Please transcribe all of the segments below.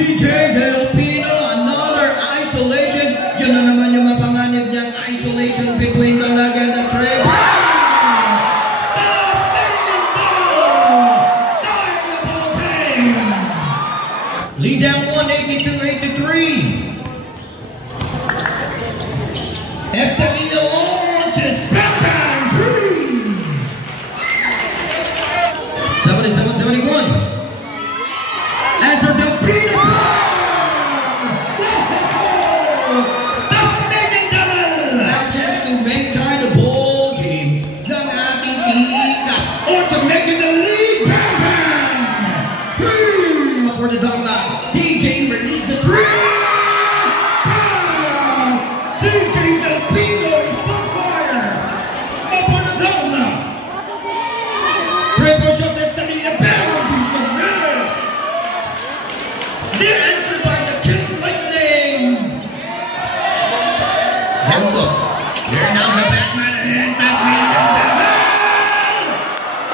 CJ Del Pino, another isolation. Yun na naman yung mapanganib niyang isolation between Dalaga and the Trey. Lead down 182-83. Estelio launches, bam bam, 3. 71. Answer Del Pino. That's making double. Now chance to make time the ball game. Ng ating iikas. Or to make it the lead. Bam bam. 3 for the dog line. CJ released the 3. CJ Del Pino is on fire. Up on the dog now. Triple shot Estelio. The answer by the King Lightning. Hands up. Here now the Batman and that's me.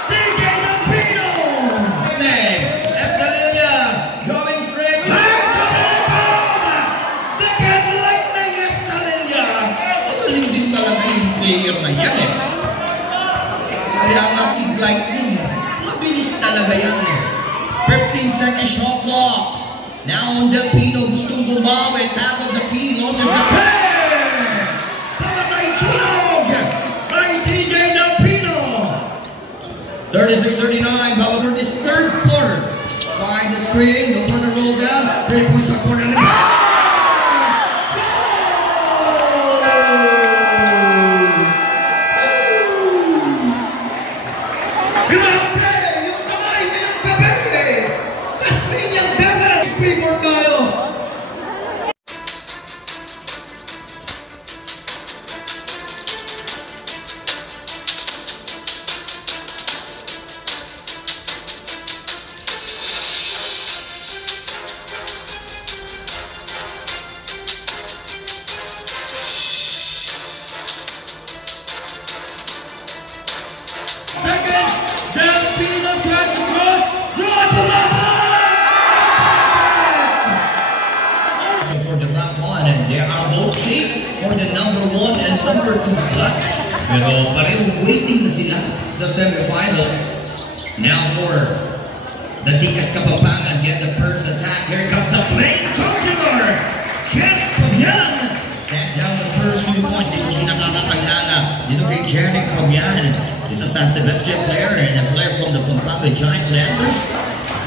CJ Del Pino. Estelio going straight. The King Lightning Estelio. Magaling din talaga yung player na yan eh. Kaya nga King Lightning eh. Mabilis talaga yan eh. 15-second shot clock. Now on Del Pino, gustong bumawi, top of the key, launches the pair! Pamatay sunog by CJ Del Pino! 36-39, Babagur this third quarter. Find the screen, no further roll down, break push up for the seconds, Del Pino tried to cross, drop him up! For the round 1 and they are both safe for the number 1 and number 2 slots. Pero parehong waiting na sila sa semifinals. Now for the Tikas Kapampangan, get the first attack. Here comes the play, Consular! Janik Pagyan! That's down the first 2 points. Ito kinakakakilala. Dito kay Janik Pagyan. He's a San Sebastian player and a player from the Pampanga Giant Lanterns.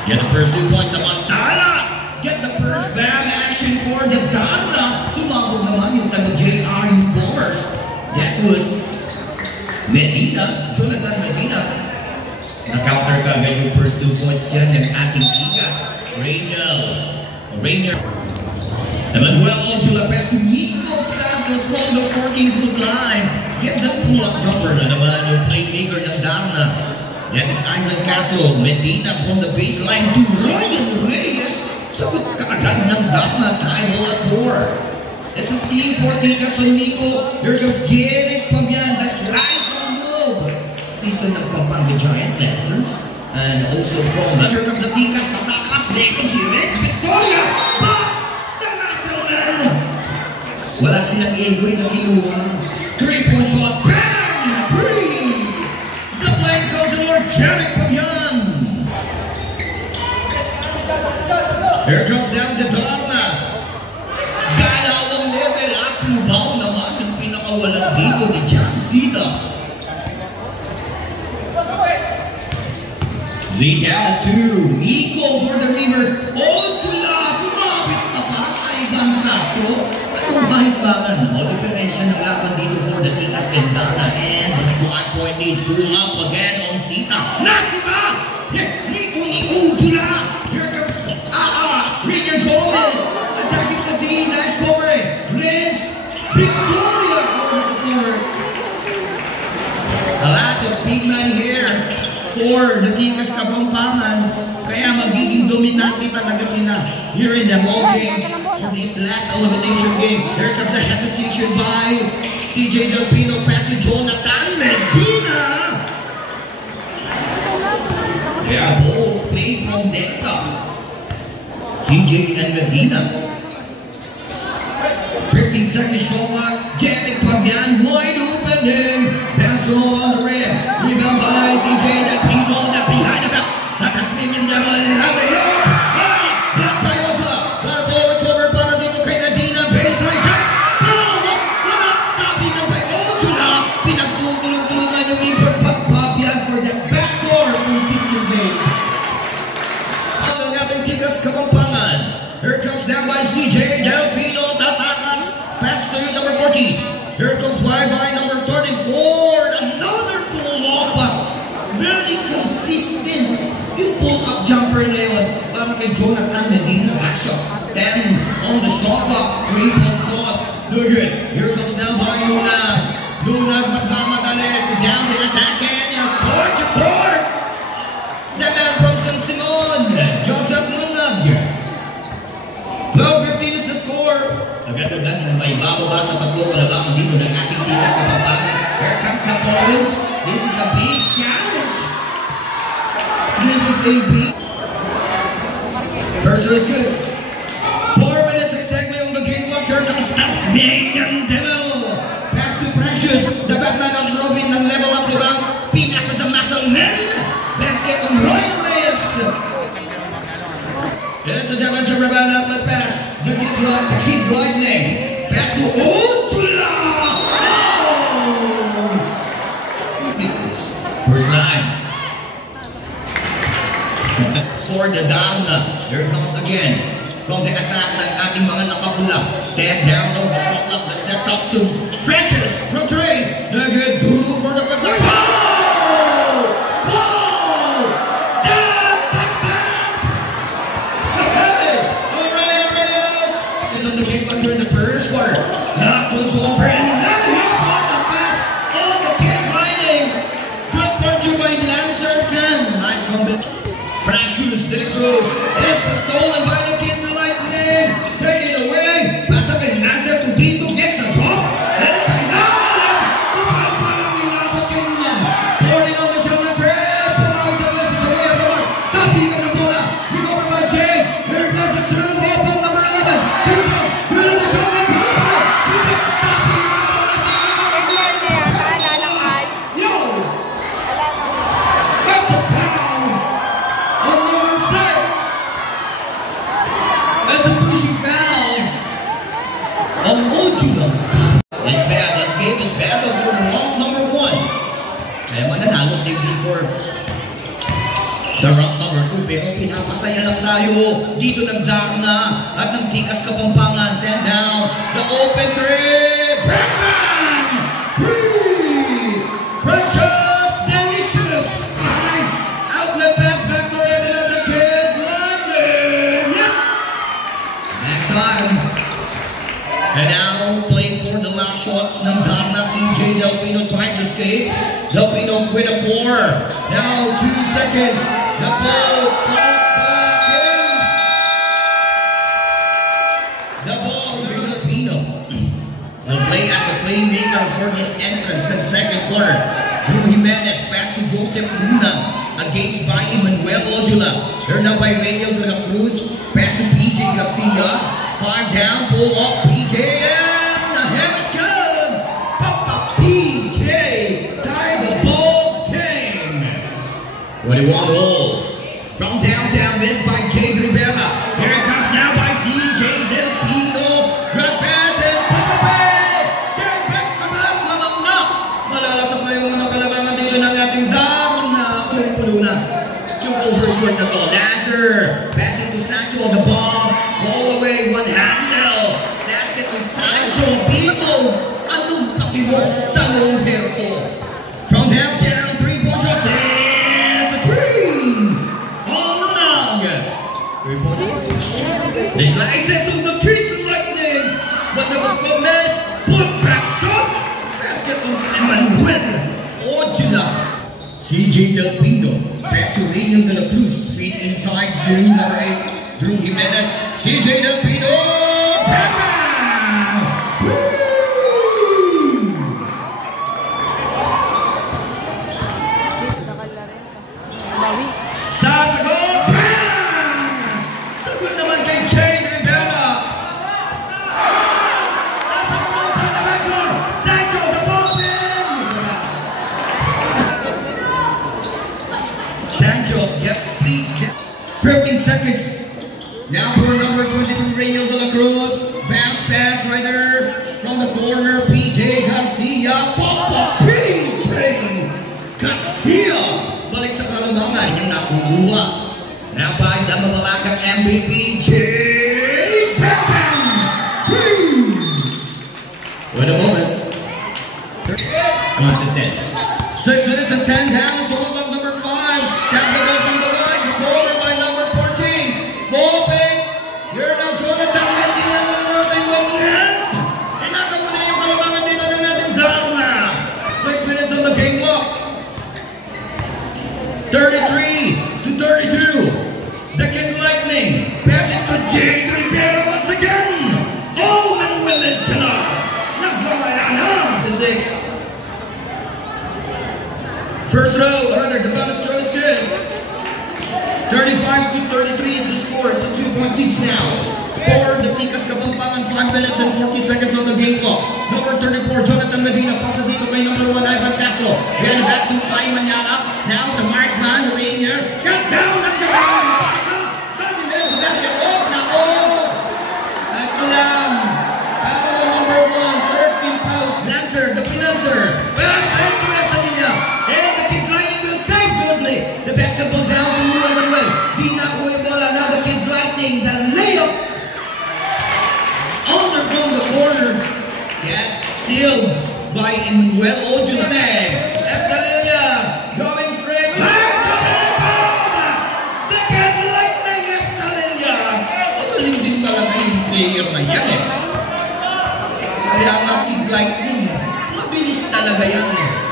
Get the first 2 points sa Montana. Get the first bam action for the Donna. Sumabog naman yung taga-JRU Bombers. That was Medina, Jonathan Medina. Na-counter ka agad yung first 2 points dyan ng ating Tikas. Rainier. Emmanuel Ojula pass to Nico Santos from the 14-foot line. Get the pull-up jumper na naman yung playmaker ng Donna. That is Ivan Castro. Medina from the baseline to Ryan Reyes. Sagot kaagad ng Donna. Time at 4. It's a steal for Tikas on Nico. Here comes Janik Pagyan. That's right on move. Season ng Pampanga Giant Lanterns. And also from that. Here comes the Tikas. Tatakas. Nico Jimenez. Victoria. Wala silang i-agree na kinuha. 3-point shot. Bang! 3! The play goes in Janik Pagyan. Here comes down the Donna. Dalawang level up. Lubaw naman yung pinakawalang dito ni John Cena. Lead down to Nico for the Rivers. Ojula. Sumabit ka pa. Ivan Castro. Mahigbangan, no? Diferensya ng laban dito for the Tikas and Donna. And 1 point needs pull up again on Sita. Nasiba! Nico Ojula! Here comes Ricky Gomez attacking the D. Nice cover. Vince Victoria for the support. A lot of big man here for the Tikas Kapampangan. Kaya magiging dominante talaga sila here in the ball game for this last elimination game. Here comes the hesitation by CJ Del Pino. Pass to Jonathan Medina. They are both played from Delta. CJ and Medina. 15 seconds shot clock. Janet Pagyan wide open in. Pass on the rim. Rebound by CJ. That Pino that behind the back. That has been in there. Block by Ojula. Ball recovered para dito kay Medina. Baseline jump. Wala. Tapigan by Ojula. Pinagtulong-tulungan yung import pagpapyan for that backdoor position game. Ang ating Tigas Kapampangan. Here comes now by CJ Del Pino. Tatakas. Pass to number 40. Here comes by number 34. Another pull-up. Very consistent. Yung pull-up jumper na yun. Para kay Jonathan Medina. Action. 10 on the shot clock. 3 point shots. No good. Here comes now by Luna. Luna magmamadali. Down the attack and court to court. The man from San Simon. Joseph Lunag. 12-15 is the score. Agad-agad na may bababa sa tatlo kalabang dito ng ating Tigas Kapampangan. Here comes the pose. This is a big challenge. This is a big. First is good. 4 minutes exactly on the game clock. Here comes Tasmanian Devil. Pass to Precious. The Batman of Robin ng level up rebound. Pinas at the muscle men. Basket on Royal Reyes. It's a damage rebound outlet pass. The kid widening. Pass to Ojula. First line. For the down. Here comes again. From the attack ng ating mga nakapula. 10 down on the shot clock. The set up to Francis from Trey. The good through for the That was open. Oh, the kid riding. Good punch by Lancer Can. Nice one. Fractions to the Cruz. It's stolen by the kid Lightning. Take it away. Pass up in Lancer to Bito. Gets the ball. It's enough. Boarding on the shoulder trap. Pull out the message away. Everyone. Tapping on the bola. Recover by Jay. Here comes the third ball. Ball number 11. Good on the shoulder. This game is battle for the round number 1. Kaya mananalo safety for the round number 2. Pero pinapasaya lang tayo. Dito nagdaan na at ng Tigas Kapampangan. 10 down. The open three. Bregman! Precious Delicious. Outlet pass back to the kid. Yes! Next time. And now playing for the last shots ng Darna. CJ Del Pino trying to escape. Del Pino with a 4. Now 2 seconds. The ball back in. The ball to Del Pino. So play as a playmaker for this entrance in the second quarter. Drew Jimenez pass to Joseph Luna against by Emmanuel Ojula. They're now by Rayo de la Cruz. Pass to PJ Garcia. 5 down, pull up, PJ, and the head is good. Pop, PJ, tie the ball game. 21 roll. From downtown, missed by Jay Rivera. Here it comes now by CJ Del Pino. Grab pass and put the back. Turn back, lamang na. Malalasap na yung kalabangan dito ng ating Darna. Pulo na. Yung overboard na to. Lancer, passing to Sancho on the ball. Roll away, one handle. Basket on Sancho. People, anong taki mo sa Roberto? From downtown, 3-point shots. It's a 3. On the long. 3-point. They slices on the Kid Lightning. But there was Gomez. Put back shot. Basket on Emmanuel Ojula. CJ Del Pino. Pass to Rayo de la Cruz. Feet inside. Number 8. Drew Jimenez. CJ Del Pino. Sasagot. Sagot naman kay Now for number 22, Rainiel de la Cruz. Bounce pass right there from the corner. PJ Garcia. Papa PJ Garcia. Balik sa kalambangan yung nakukuha. Now by the Malacca MVP, J. Pepe. Wait a moment. Consistent. 6 minutes and 10 down. Total of number 5. Down the ball from the line. It's over by number 14. Ball pick. Here now, Jonathan Mendy. Nothing with that. Tinatawa na yung kalabangan din natin. Down na. 6 minutes on the game clock. 33 to 32. The King Lightning. Pass it to Jade Rivera once again. Oh, and will it tonight. To 6. First row, the bonus throw is good. 35 to 33 is the score. It's a 2-point lead now. For the Tikas Kapampangan, 5 minutes and 40 seconds on the game clock. Number 34, Jonathan Medina. Pasa dito kay number 1, Ivan Castro. Behind the back to Kai Manyala. Now the marksman, Rainier. Cut down at the ground. Pasa. Fabulous basketball. Nako. At lang. Power number 1, 13 pound. Lancer, the Pinancer. Well, save the rest of the and the King Lightning will save goodly. The basketball down to Emmanuel. Dina Oyebola. Now the King Lightning. The layup. Under from the corner. Yeah, sealed by Emmanuel Ojulame. Escalera going straight. The King Lightning Escalera. Magaling din talaga yung player na yan eh. Kaya nga King Lightning eh. Mabilis talaga yan eh.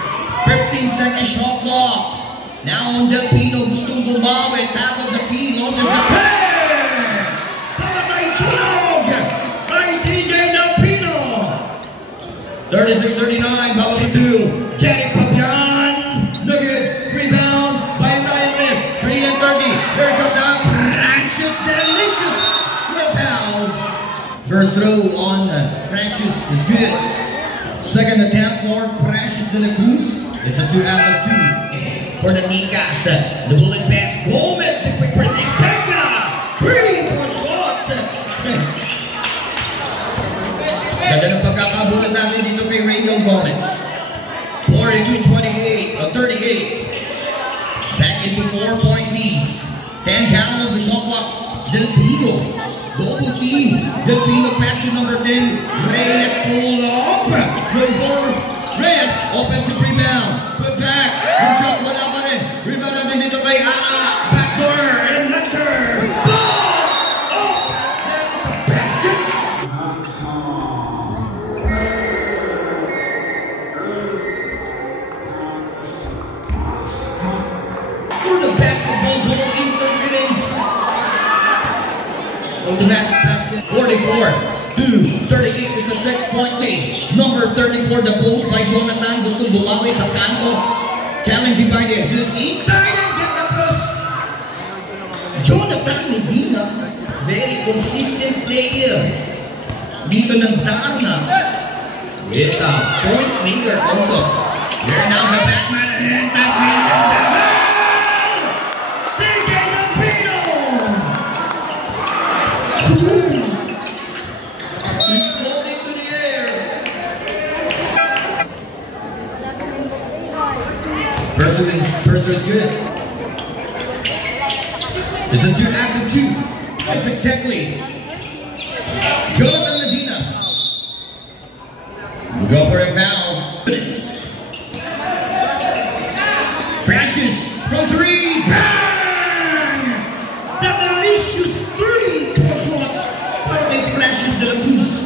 15-second shot clock. Now on Del Pino, gustong bumawi. Top of the key, launches the pair. Pamatay sunog by CJ Del Pino. 36-39, babalik to Kenny Pabian. Nugget, rebound by Ryan Risk. 3 and 30. Here comes the Francis Delicious rebound. First throw on Francis is good. Second attempt for Francis de la Cruz. It's a 2 out of 2 for the Nicas. The bullet pass. Gomez, the quick release. Pekka! 3-point shots. Ganda ng pagkakabutan natin dito kay Rainiel Gomez. 42-28, 38. Back into 4-point leads. 10 down on the shot clock. Del Pino. Double team. Del Pino pass to number 10. Reyes pull up. Good for Reyes. Offensive rebound. Put back. Good shot. Wala pa rin. Rebound natin dito kay Ara. Backdoor. And Lancer. Ball! Oh! That is a basket. For the basketball goal interference. On the back basket. 44-38 is a 6-point pace. Number 34, the post by Jonathan. Gustong bumawi sa kanto. Challenging by the Jesus. Inside and get the push. Jonathan Medina, very consistent player. Dito ng Darna. It's a point maker also. Here now the backman and pass me. CJ Del Pino. Floating to the air. First is good. It's a 2 after 2. That's exactly. Jonathan Medina. We'll go for a foul. Francis from 3. Bang! The delicious 3-point shots by the Francis de la Cruz.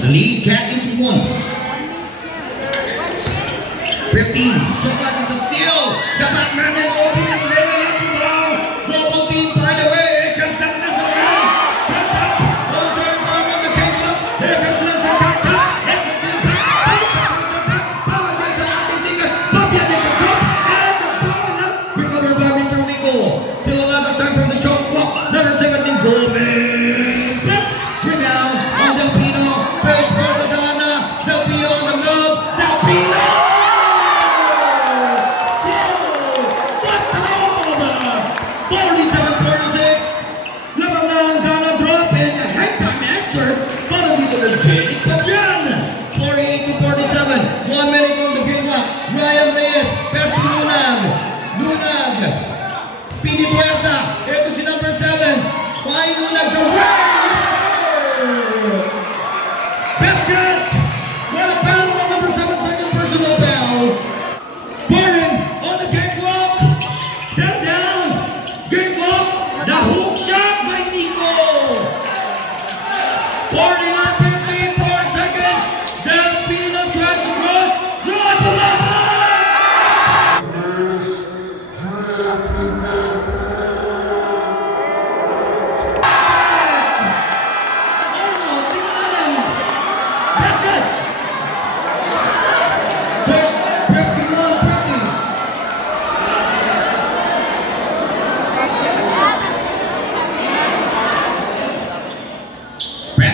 The lead cat into 1. 15. Shot clock is a steal. The Batman and open the level up the ball. Double team by the way. Here comes the missile run. That's up. One third ball on the game clock. Here comes Lancer. That's a steal back. Power gets an active fingers. Papia makes a drop. And the power up. Recovered by Mr. Wico. Still a lot of time from the shot clock. Number 17. Gomez. Rebound on Del Pino. Push for the Donna. Del Pino on the move. Del Pino.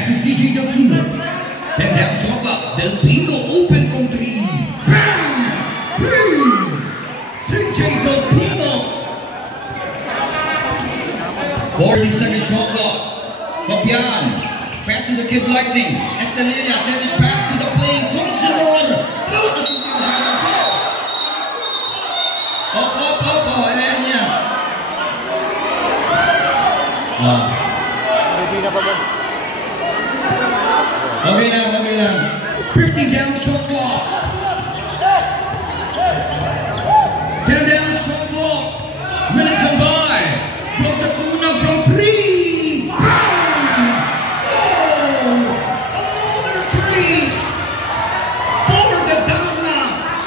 Pass to CJ Delfino. Then down shot clock. Delfino open from 3. Bang! CJ Delfino. 40-second shot clock. Fabian. Pass to the Kid Lightning. Estrella send it back to the playing Considor. Up. Ayan niya. Okay lang. 50 down shot clock. 10 down shot clock. Minute come by. Joseph Luna from 3. Another 3. For the Donna.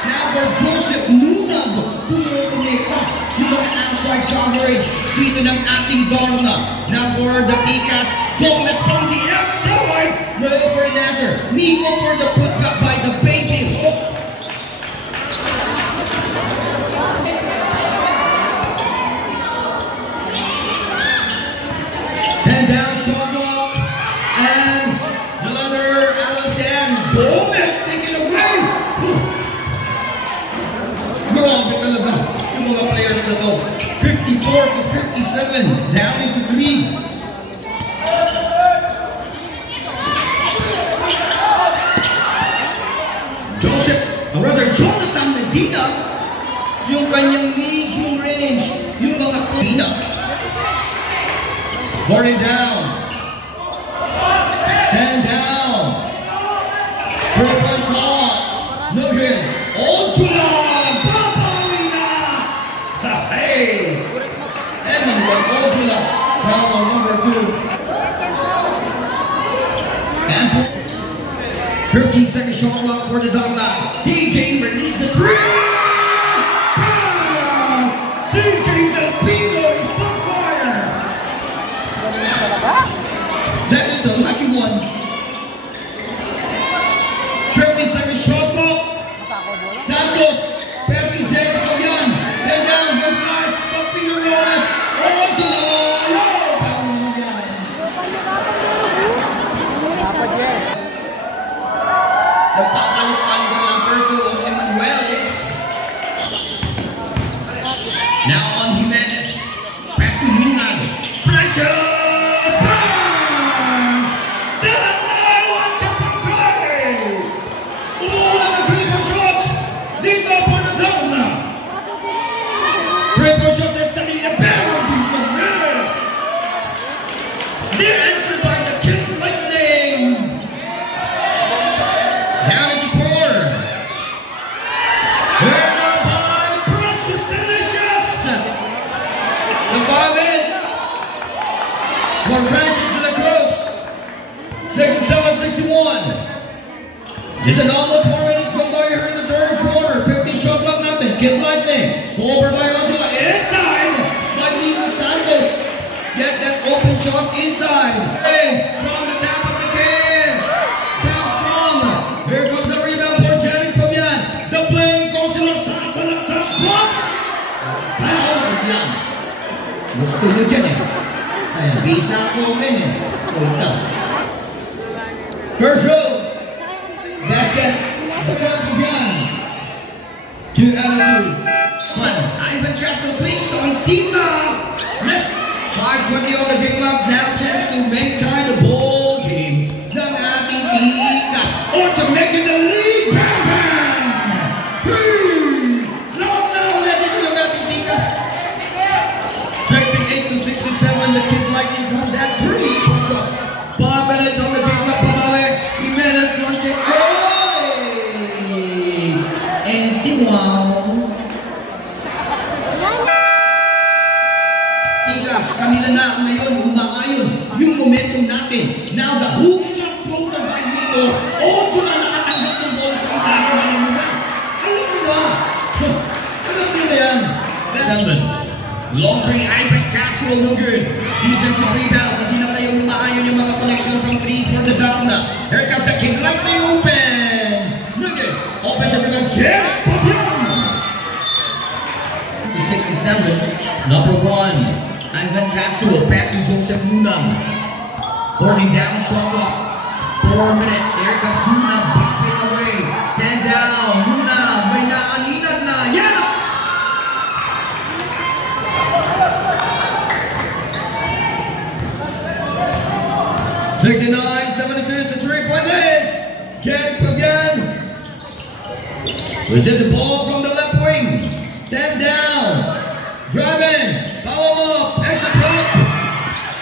Now for Joseph Luna. Pumutunik na. Yung mga outside coverage. Dito ng ating Donna. Now for the Tikas. Gomez from the outside. Ready for an answer. Nico for the putback by the baby hook. And down shot block. And the leather Allison Gomez taken away. Grabe talaga yung mga players na to. 54-57. Down into 3. Jonathan Medina, yung kanyang medium range, yung mga Medina. 40 down. 10 down. 3-point shots. No good. Ojula! Papalina! Hey! Emmanuel Ojula. Foul on number 2. And 15-second shot clock for the Donna. CJ released the 3. CJ Delfino is on fire. That is a lucky one. 30-second shot clock. Santos. Pass to Jay Fabian. Then down. This nice. Delfino Rojas. Oh, nagpapalit-palit na lang perso of Emanuelis. Now on Jimenez. Pass to Lunag. Precious! Bang! Dalawa just in time! Umulan na 3-point shots! Dito for the Donna! 3-point shot is Tamina pero dito na! The answer by the Kid Lightning! Down into 4. Where by Precious Delicious. The 5 hits. For Precious to the cross. 67-61. Just an almost 4 minutes go by here in the third quarter. 50 shot clock nothing. Kid Lightning. Over by Angela. Inside by Nino Santos. Get that open shot inside. Hey, from the top of the game. Here comes the rebound for Jerry Fabian. The playing Consular sasalat sa block. Foul yan. Gusto nyo dyan eh. Ay, bisa ko rin eh. Ito. First row. Basket. Fabian Fabian. 2 out of 2. Fun. Ivan Castro swings on Sima. Miss. 5:20 on the game clock. Now chance to make time the ball game. Ng ating Tikas. Or to make it the lead. Bang, bang. Long now, ready to the ating Tikas. 68-67, the Kid Lightning from that 3-point shot. 5 minutes on the game clock. Pamawe. Jimenez launches. And wow. Tikas, kanila na ngayon umaayon yung momentum natin. Now the hook shot floater by Nico. Ojo na nakatanggap ng bola sa ilalim. Alam mo na. Alam mo na yan. 7. Long 3, Ivan Castro, no good. Defensive rebound. Hindi na kayo umaayon yung mga connection from 3 for the Donna. Here comes the Kid Lightning open. No good. Offensive rebound. Jerry Fabian. 67. Number 1. Ivan Castro, pass to Joseph Luna. 40 down, shot clock. 4 minutes. Here comes Luna bopping away. 10 down. Luna, may naaninag na. Yes! $69-72. It's a 3-point lead. Jack again. Receive the ball from the left wing. 10 down. Driving. Follow up. Extra pump.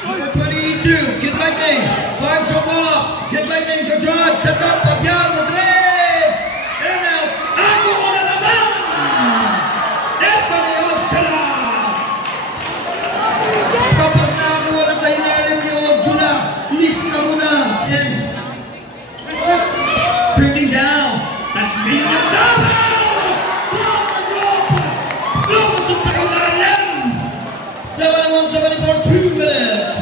Number 22. Kid Lightning. 5 shot off. Kid Lightning to drive. Set up. Fabian for 3. And out. Ako na naman. Anthony Ochoa. Kapag nakakuha na sa ilalim ni Ochoa, lista mo na. And 15 down. That's me on the double. Globus sa ilalim. 71-74, 2 minutes.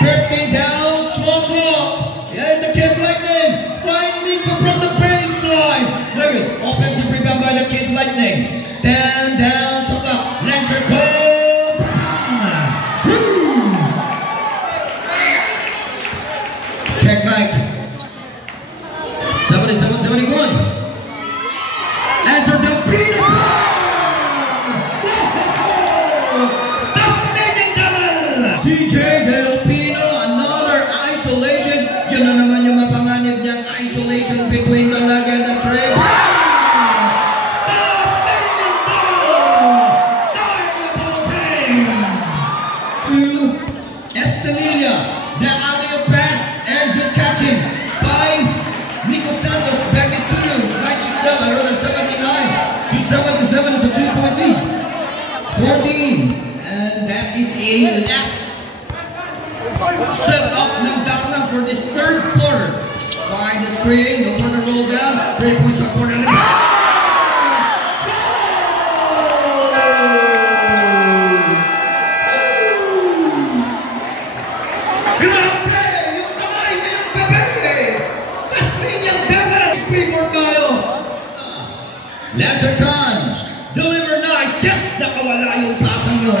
15 down, small clock. And the Kid Lightning find Nico from the baseline. Look at offensive rebound by the Kid Lightning. 10 down, shot clock. Lancer Cole. Check back. 77-71. Answer Del Pino. CJ Del Pino, another isolation. Yun na naman yung mapanganib niyang isolation between Dalaga and the Trey. To Estelilla, the alley pass and good catching by Nico Santos. Back into 97, rather 79 to 77. It's a 2-point lead. 14, and that is a last set up ng Darna for this third quarter. Find the screen, no further roll down. 3-point shot for the Lazacan, deliver nice. Yes, nakawala yung pasang yun.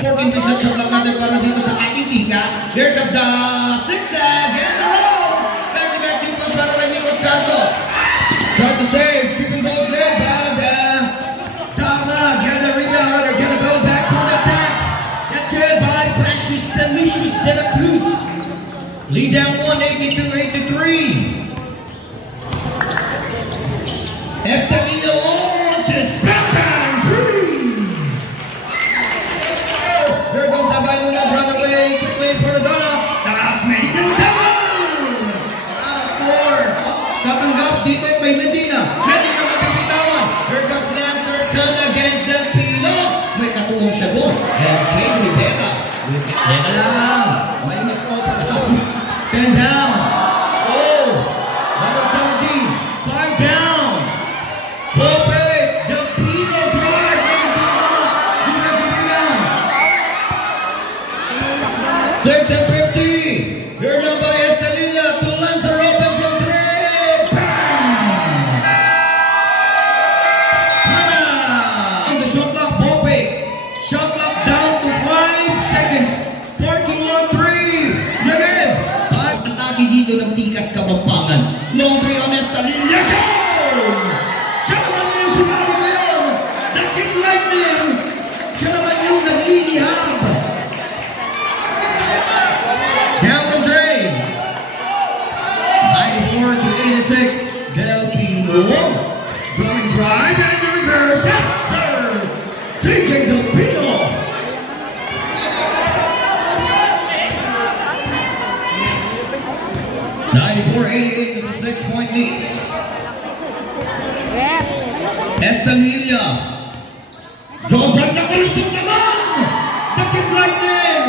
14 piece shot lang natin para dito sa ating tikas. Here comes the zigzag and the roll. Back-to-back 2 points para kay Nico Santos. Try to save, keeping ball saved, but Darna get the rebound, rather get the ball back for the attack. That's good by Francis Delicious de la Cruz. Lead down 182-83. Estelilla launches, bang, 3. Here comes Sabaluna, run away, quickly for the Donna. That's made it double. Para score. Tatanggap dito kay Medina. Medina mapipitawan. Here comes Lancer Khan against Del Pino. May katuong siya doon. And Jade Rivera. Teka lang. Mainit ko pa. 10 down. Oh. Number 17. 5 down. Pope, Del Pino drive, defensive rebound. 6 and 50. Here now by Estelilla to Lancer open from 3. Bang! On the shot clock, Pope. Shot clock down to 5 seconds. Parking lot 3. Again. Atake dito ng Tikas Kapampangan. Long 3 on Estelilla. Siya naman yung sumama ngayon. The Kid Lightning. Siya naman yung naglilihab. Down the drain. 94-86. Del Pino. Going drive and the reverse. Yes, sir. CJ Del Pino. $94-88. This is 6-point lead. Estelilla. Draw from the Kulusog naman! The Kid Lightning!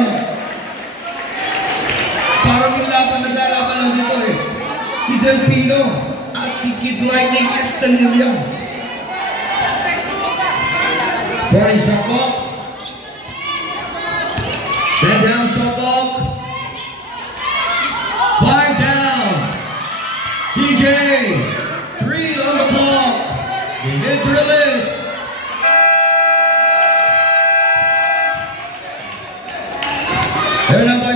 Parang yung laban naglalaban lang dito eh. Si Del Pino at si Kid Lightning Estelilla. 40 shot clock. 10 down shot clock. 5 down. CJ. 3 on the clock. You need to release. Here now by